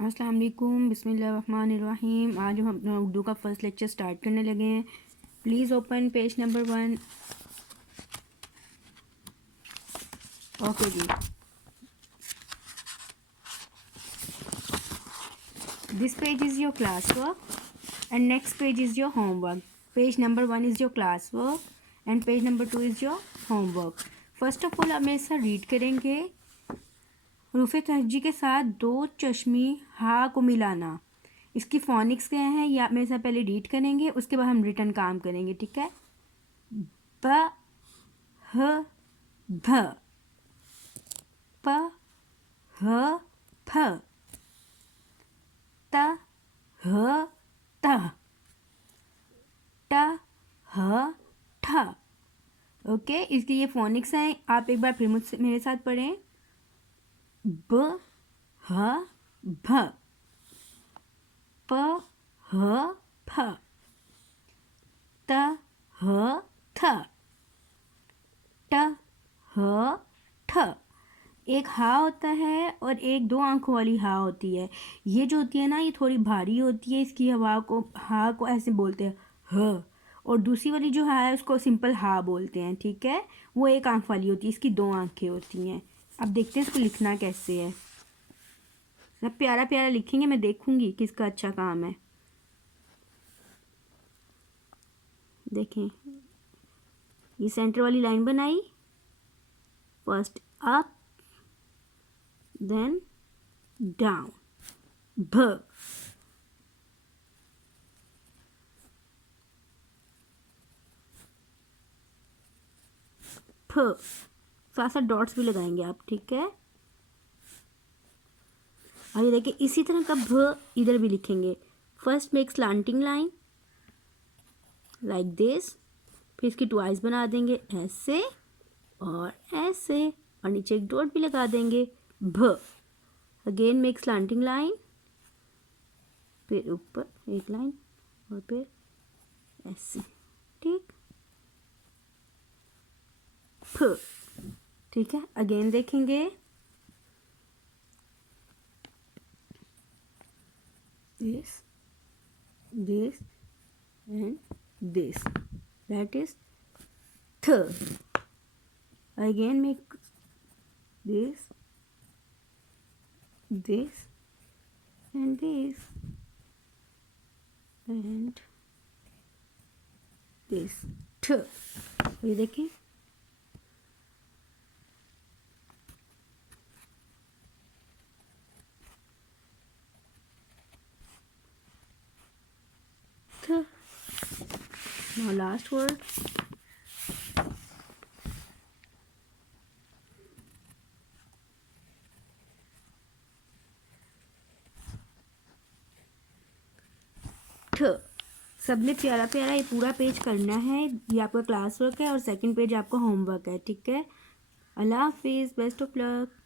अस्सलाम वालेकुम, बिस्मिल्लाहिर्रहमानिर्रहीम। आज हम अपना उर्दू का फर्स्ट लेक्चर स्टार्ट करने लगे हैं। Please open page number 1। Okay जी। This page is your class work and next page is your homework. Page number 1 is your class work and page number 2 is your homework. First of all आप मेरे साथ read करेंगे। हरूफ तहज्जी के साथ दो चश्मी हा को मिलाना। इसकी फोनिक्स क्या है ये आप मेरे साथ पहले रीड करेंगे, उसके बाद हम रिटर्न काम करेंगे, ठीक है। ब ह भ, प ह फ, त ह त, ट ह ठ। ओके, इसकी ये फोनिक्स हैं। आप एक बार फिर मुझसे मेरे साथ पढ़ें। ब ह भ, प ह फ, त ह थ, ट ह ठ। एक हा होता है और एक दो आंखों वाली हा होती है। ये जो होती है ना, ये थोड़ी भारी होती है। इसकी हा को ऐसे बोलते हैं ह, और दूसरी वाली जो हा है उसको सिंपल हा बोलते हैं, ठीक है। वो एक आंख वाली होती है, इसकी दो आंखें होती हैं। अब देखते हैं इसको लिखना कैसे है। सब प्यारा प्यारा लिखेंगे, मैं देखूंगी किसका अच्छा काम है। देखें, ये सेंटर वाली लाइन बनाई, फर्स्ट अप देन डाउन, भ। फ, साथ साथ डॉट्स भी लगाएंगे आप, ठीक है। अब ये देखिए, इसी तरह का भ इधर भी लिखेंगे। First make slanting line like this, फिर इसकी ट्वाइस बना देंगे ऐसे और ऐसे, और नीचे एक डॉट भी लगा देंगे भ। अगेन मेक स्लांटिंग लाइन, फिर ऊपर एक लाइन और फिर ऐसे, ठीक। फ, ठीक है। अगेन देखेंगे, this, this and this, that is th. Again make this, this and this and this, th। ये देखिए, th। Now last word, ठ। सबने प्यारा प्यारा ये पूरा पेज करना है। ये आपका क्लास वर्क है और सेकंड पेज आपका होमवर्क है, ठीक है। अल्लाह हाफिज़, बेस्ट ऑफ लक।